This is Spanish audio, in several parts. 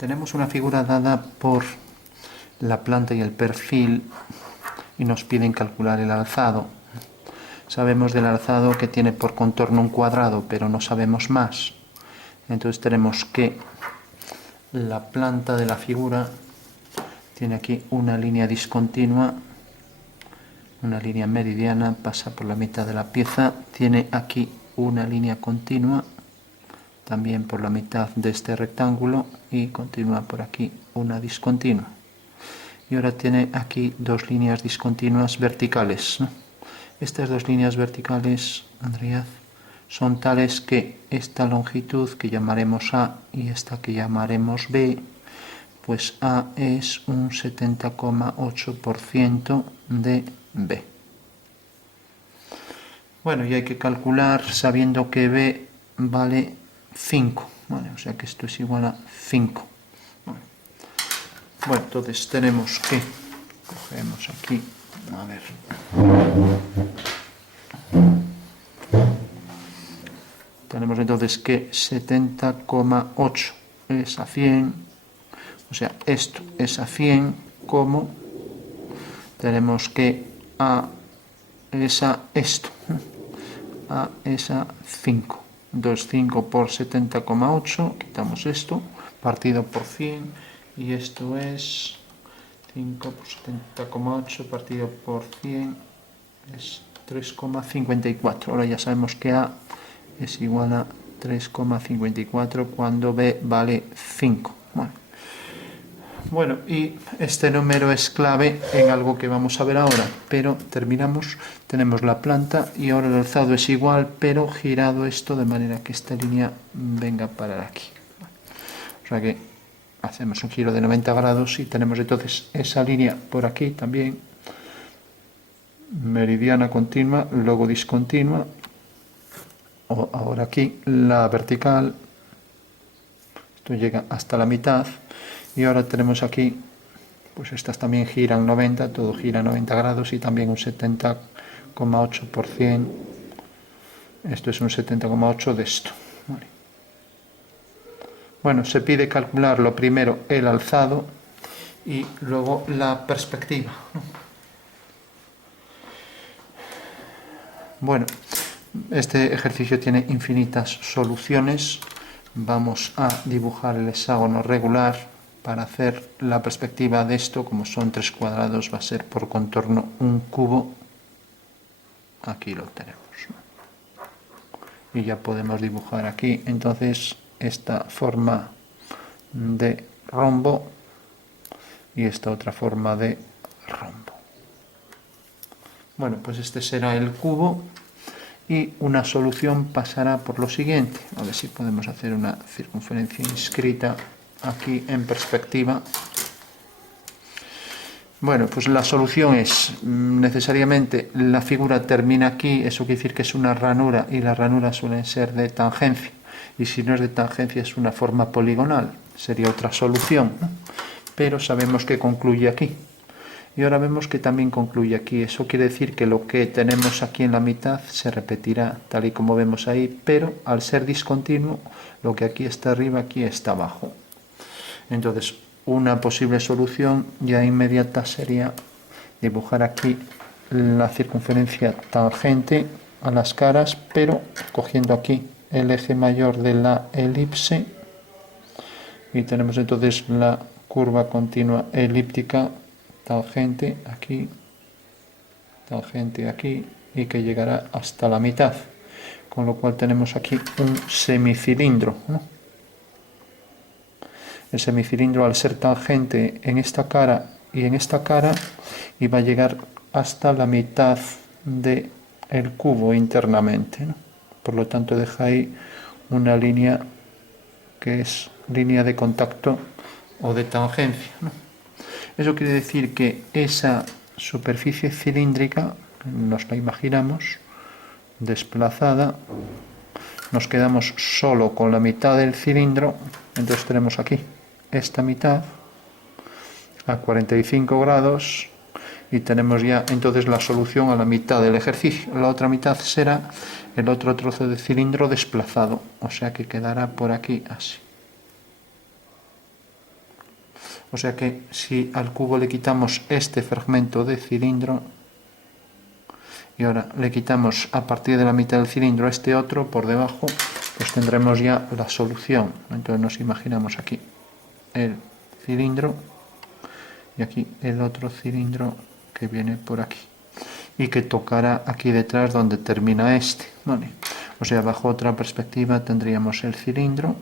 Tenemos una figura dada por la planta y el perfil y nos piden calcular el alzado. Sabemos del alzado que tiene por contorno un cuadrado, pero no sabemos más. Entonces tenemos que la planta de la figura tiene aquí una línea discontinua, una línea meridiana, pasa por la mitad de la pieza, tiene aquí una línea continua, también por la mitad de este rectángulo, y continúa por aquí una discontinua. Y ahora tiene aquí dos líneas discontinuas verticales, ¿no? Estas dos líneas verticales, Andrea, son tales que esta longitud que llamaremos A y esta que llamaremos B, pues A es un 70,8% de B. Bueno, y hay que calcular sabiendo que B vale 5, ¿vale? O sea que esto es igual a 5. Bueno, entonces tenemos que, cogemos aquí, a ver, tenemos entonces que 70,8 es a 100, o sea, esto es a 100, como tenemos que A es a esto, A es a 5. Entonces 5 por 70,8, quitamos esto, partido por 100, y esto es 5 por 70,8 partido por 100, es 3,54. Ahora ya sabemos que A es igual a 3,54 cuando B vale 5. Bueno, y este número es clave en algo que vamos a ver ahora, pero terminamos, tenemos la planta y ahora el alzado es igual, pero girado esto de manera que esta línea venga a parar aquí. O sea que hacemos un giro de 90 grados y tenemos entonces esa línea por aquí también, meridiana continua, luego discontinua, o ahora aquí la vertical, esto llega hasta la mitad. Y ahora tenemos aquí, pues estas también giran 90, todo gira 90 grados y también un 70,8%. Esto es un 70,8 de esto. Vale. Bueno, se pide calcular lo primero el alzado y luego la perspectiva. Bueno, este ejercicio tiene infinitas soluciones. Vamos a dibujar el hexágono regular. Para hacer la perspectiva de esto, como son 3 cuadrados, va a ser por contorno un cubo. Aquí lo tenemos. Y ya podemos dibujar aquí, entonces, esta forma de rombo y esta otra forma de rombo. Bueno, pues este será el cubo y una solución pasará por lo siguiente. A ver si podemos hacer una circunferencia inscrita aquí en perspectiva. Bueno, pues la solución es necesariamente la figura termina aquí, eso quiere decir que es una ranura y las ranuras suelen ser de tangencia, y si no es de tangencia es una forma poligonal, sería otra solución, ¿no? Pero sabemos que concluye aquí. Y ahora vemos que también concluye aquí. Eso quiere decir que lo que tenemos aquí en la mitad se repetirá tal y como vemos ahí, pero al ser discontinuo, lo que aquí está arriba, aquí está abajo. Entonces, una posible solución ya inmediata sería dibujar aquí la circunferencia tangente a las caras, pero cogiendo aquí el eje mayor de la elipse, y tenemos entonces la curva continua elíptica tangente aquí, y que llegará hasta la mitad, con lo cual tenemos aquí un semicilindro, ¿no? El semicilindro, al ser tangente en esta cara y en esta cara, y va a llegar hasta la mitad del cubo internamente, ¿no? Por lo tanto deja ahí una línea que es línea de contacto o de tangencia, ¿no? Eso quiere decir que esa superficie cilíndrica, nos la imaginamos desplazada, nos quedamos solo con la mitad del cilindro, entonces tenemos aquí esta mitad a 45 grados y tenemos ya entonces la solución a la mitad del ejercicio. La otra mitad será el otro trozo de cilindro desplazado, o sea que quedará por aquí así. O sea que si al cubo le quitamos este fragmento de cilindro y ahora le quitamos a partir de la mitad del cilindro este otro por debajo, pues tendremos ya la solución. Entonces nos imaginamos aquí el cilindro y aquí el otro cilindro que viene por aquí y que tocará aquí detrás donde termina este, ¿vale? O sea, bajo otra perspectiva tendríamos el cilindro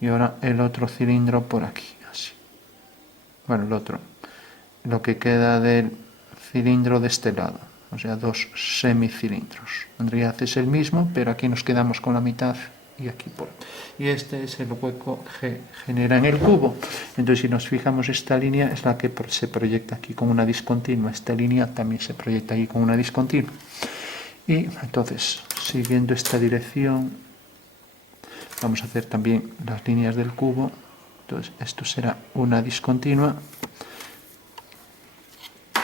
y ahora el otro cilindro por aquí, así. Bueno, el otro, lo que queda del cilindro de este lado, o sea, dos semicilindros. En realidad es el mismo, pero aquí nos quedamos con la mitad y aquí por. Y este es el hueco que genera en el cubo. Entonces, si nos fijamos, esta línea es la que se proyecta aquí con una discontinua. Esta línea también se proyecta aquí con una discontinua. Y entonces, siguiendo esta dirección, vamos a hacer también las líneas del cubo. Entonces, esto será una discontinua.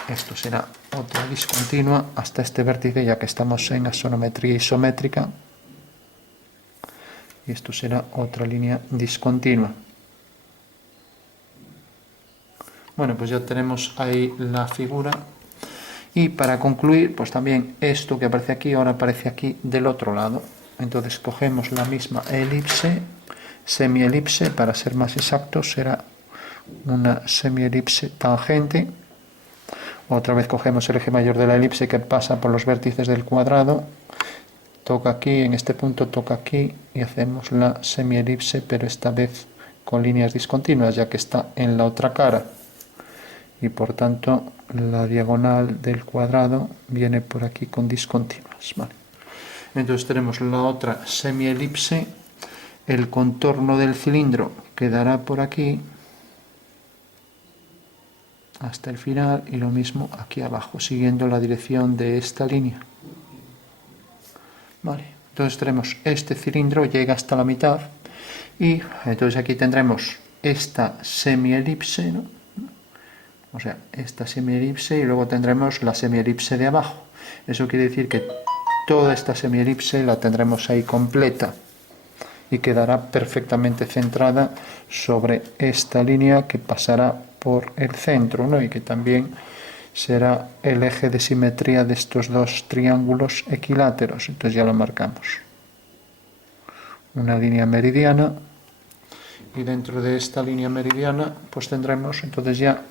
Esto será otra discontinua hasta este vértice, ya que estamos en axonometría isométrica. Y esto será otra línea discontinua. Bueno, pues ya tenemos ahí la figura. Y para concluir, pues también esto que aparece aquí, ahora aparece aquí del otro lado. Entonces cogemos la misma elipse, semielipse, para ser más exactos, será una semielipse tangente. Otra vez cogemos el eje mayor de la elipse que pasa por los vértices del cuadrado. Toca aquí, en este punto toca aquí y hacemos la semielipse, pero esta vez con líneas discontinuas, ya que está en la otra cara. Y por tanto la diagonal del cuadrado viene por aquí con discontinuas. Vale. Entonces tenemos la otra semielipse, el contorno del cilindro quedará por aquí hasta el final y lo mismo aquí abajo, siguiendo la dirección de esta línea. Vale, entonces tenemos este cilindro, llega hasta la mitad y entonces aquí tendremos esta semielipse, ¿no? O sea, esta semielipse y luego tendremos la semielipse de abajo. Eso quiere decir que toda esta semielipse la tendremos ahí completa y quedará perfectamente centrada sobre esta línea que pasará por el centro, ¿no? Y que también será el eje de simetría de estos dos triángulos equiláteros. Entonces ya lo marcamos. Una línea meridiana y dentro de esta línea meridiana pues tendremos entonces ya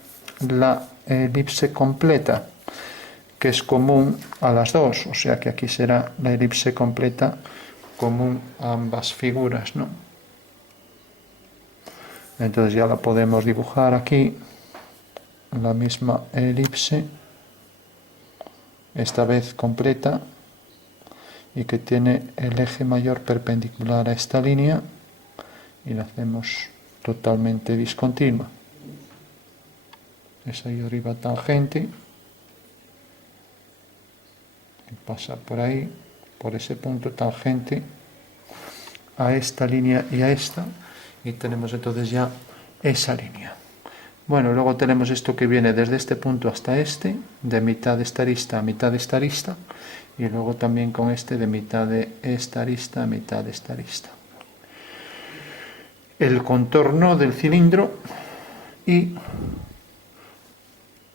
la elipse completa, que es común a las dos, o sea que aquí será la elipse completa común a ambas figuras, ¿no? Entonces ya la podemos dibujar aquí, la misma elipse, esta vez completa, y que tiene el eje mayor perpendicular a esta línea, y la hacemos totalmente discontinua. Es ahí arriba tangente, y pasa por ahí, por ese punto tangente a esta línea y a esta, y tenemos entonces ya esa línea. Bueno, luego tenemos esto que viene desde este punto hasta este, de mitad de esta arista a mitad de esta arista, y luego también con este de mitad de esta arista a mitad de esta arista. El contorno del cilindro y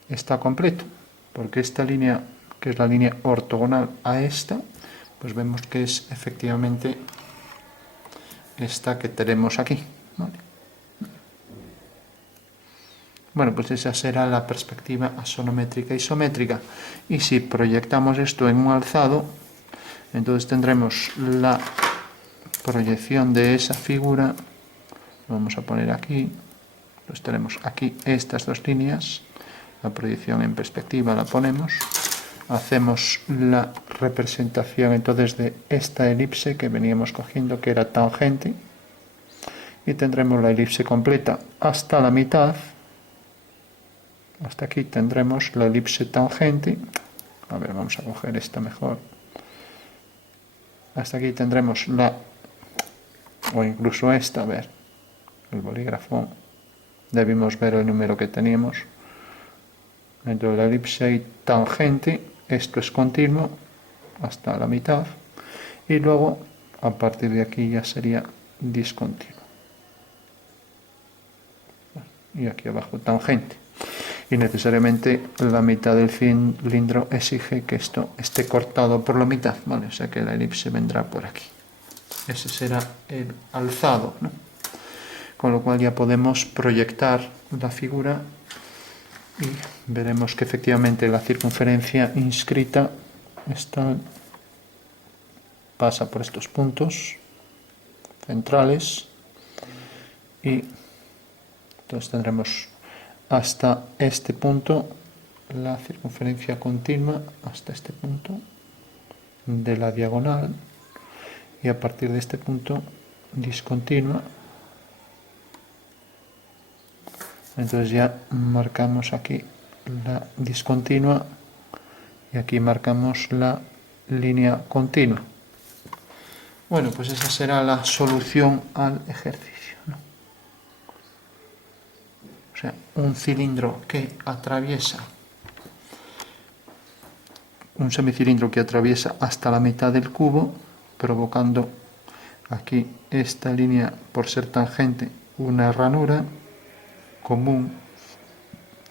está completo, porque esta línea, que es la línea ortogonal a esta, pues vemos que es efectivamente esta que tenemos aquí, ¿vale? Bueno, pues esa será la perspectiva axonométrica isométrica. Y si proyectamos esto en un alzado, entonces tendremos la proyección de esa figura. Lo vamos a poner aquí. Pues tenemos aquí estas dos líneas. La proyección en perspectiva la ponemos. Hacemos la representación entonces de esta elipse que veníamos cogiendo, que era tangente. Y tendremos la elipse completa hasta la mitad. Hasta aquí tendremos la elipse tangente. A ver, vamos a coger esta mejor. Hasta aquí tendremos la, o incluso esta, a ver, el bolígrafo, debimos ver el número que teníamos. Entonces la elipse tangente, esto es continuo, hasta la mitad. Y luego, a partir de aquí ya sería discontinuo. y aquí abajo tangente. Y necesariamente la mitad del cilindro exige que esto esté cortado por la mitad, ¿vale? O sea que la elipse vendrá por aquí. Ese será el alzado, ¿no? Con lo cual ya podemos proyectar la figura y veremos que efectivamente la circunferencia inscrita pasa por estos puntos centrales y entonces tendremos hasta este punto la circunferencia continua, hasta este punto de la diagonal, y a partir de este punto discontinua. Entonces ya marcamos aquí la discontinua y aquí marcamos la línea continua. Bueno, pues esa será la solución al ejercicio, ¿no? O sea, un cilindro que atraviesa, un semicilindro que atraviesa hasta la mitad del cubo, provocando aquí esta línea, por ser tangente, una ranura común,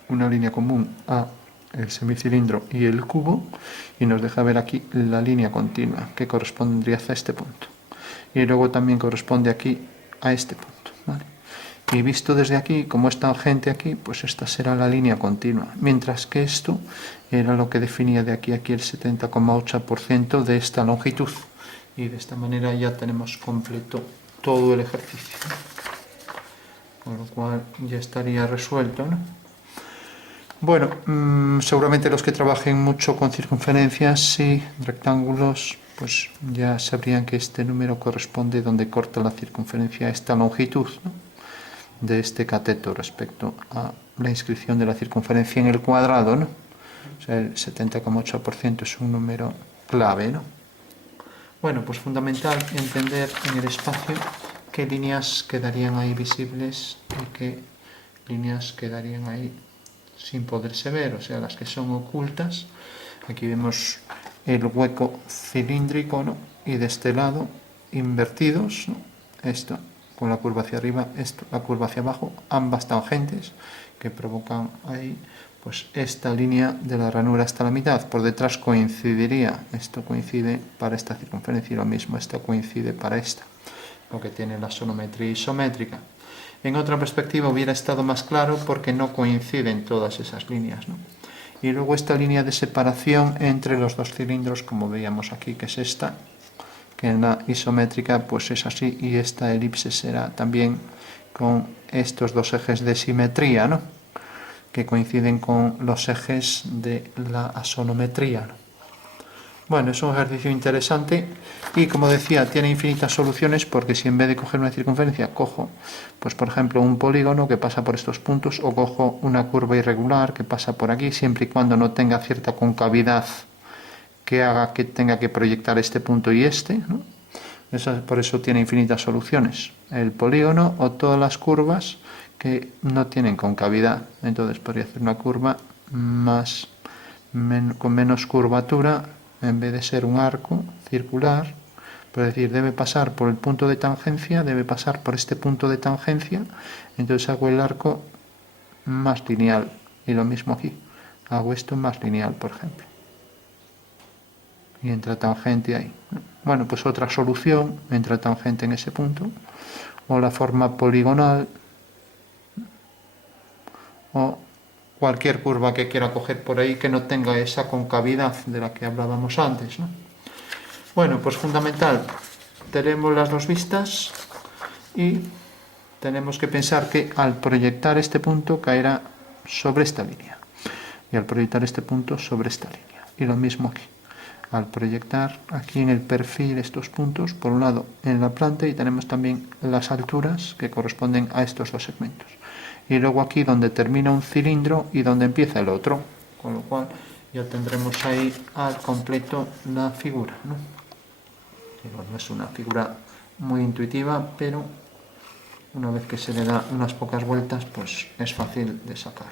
una línea común a el semicilindro y el cubo, y nos deja ver aquí la línea continua que correspondería a este punto, y luego también corresponde aquí a este punto, ¿vale? Y visto desde aquí, como es tangente aquí, pues esta será la línea continua, mientras que esto era lo que definía de aquí a aquí el 70,8% de esta longitud, y de esta manera ya tenemos completo todo el ejercicio, con lo cual ya estaría resuelto, ¿no? Bueno, seguramente los que trabajen mucho con circunferencias y rectángulos, pues ya sabrían que este número corresponde donde corta la circunferencia a esta longitud, ¿no?, de este cateto respecto a la inscripción de la circunferencia en el cuadrado, ¿no? O sea, el 70,8% es un número clave, ¿no? Bueno, pues fundamental entender en el espacio qué líneas quedarían ahí visibles y qué líneas quedarían ahí sin poderse ver, o sea, las que son ocultas. Aquí vemos el hueco cilíndrico, ¿no?, y de este lado invertidos, ¿no?, esto con la curva hacia arriba, esto la curva hacia abajo, ambas tangentes que provocan ahí pues esta línea de la ranura hasta la mitad. Por detrás coincidiría, esto coincide para esta circunferencia y lo mismo, esto coincide para esta, lo que tiene la sonometría isométrica. En otra perspectiva hubiera estado más claro porque no coinciden todas esas líneas, ¿no? Y luego esta línea de separación entre los dos cilindros, como veíamos aquí, que es esta, que en la isométrica pues es así, y esta elipse será también con estos dos ejes de simetría, ¿no?, que coinciden con los ejes de la asonometría, ¿no? Bueno, es un ejercicio interesante y, como decía, tiene infinitas soluciones, porque si en vez de coger una circunferencia cojo, pues por ejemplo, un polígono que pasa por estos puntos, o cojo una curva irregular que pasa por aquí, siempre y cuando no tenga cierta concavidad que haga que tenga que proyectar este punto y este, ¿no? Por eso tiene infinitas soluciones, el polígono o todas las curvas que no tienen concavidad. Entonces podría hacer una curva con menos curvatura, en vez de ser un arco circular, es decir, debe pasar por el punto de tangencia, debe pasar por este punto de tangencia, entonces hago el arco más lineal, y lo mismo aquí, hago esto más lineal, por ejemplo, y entra tangente ahí. Bueno, pues otra solución, entra tangente en ese punto, o la forma poligonal, o cualquier curva que quiera coger por ahí que no tenga esa concavidad de la que hablábamos antes, ¿no? Bueno, pues fundamental, tenemos las dos vistas y tenemos que pensar que al proyectar este punto caerá sobre esta línea, y al proyectar este punto sobre esta línea, y lo mismo aquí, al proyectar aquí en el perfil estos puntos, por un lado en la planta, y tenemos también las alturas que corresponden a estos dos segmentos, y luego aquí donde termina un cilindro y donde empieza el otro, con lo cual ya tendremos ahí al completo la figura, ¿no? Y bueno, es una figura muy intuitiva, pero una vez que se le da unas pocas vueltas, pues es fácil de sacar.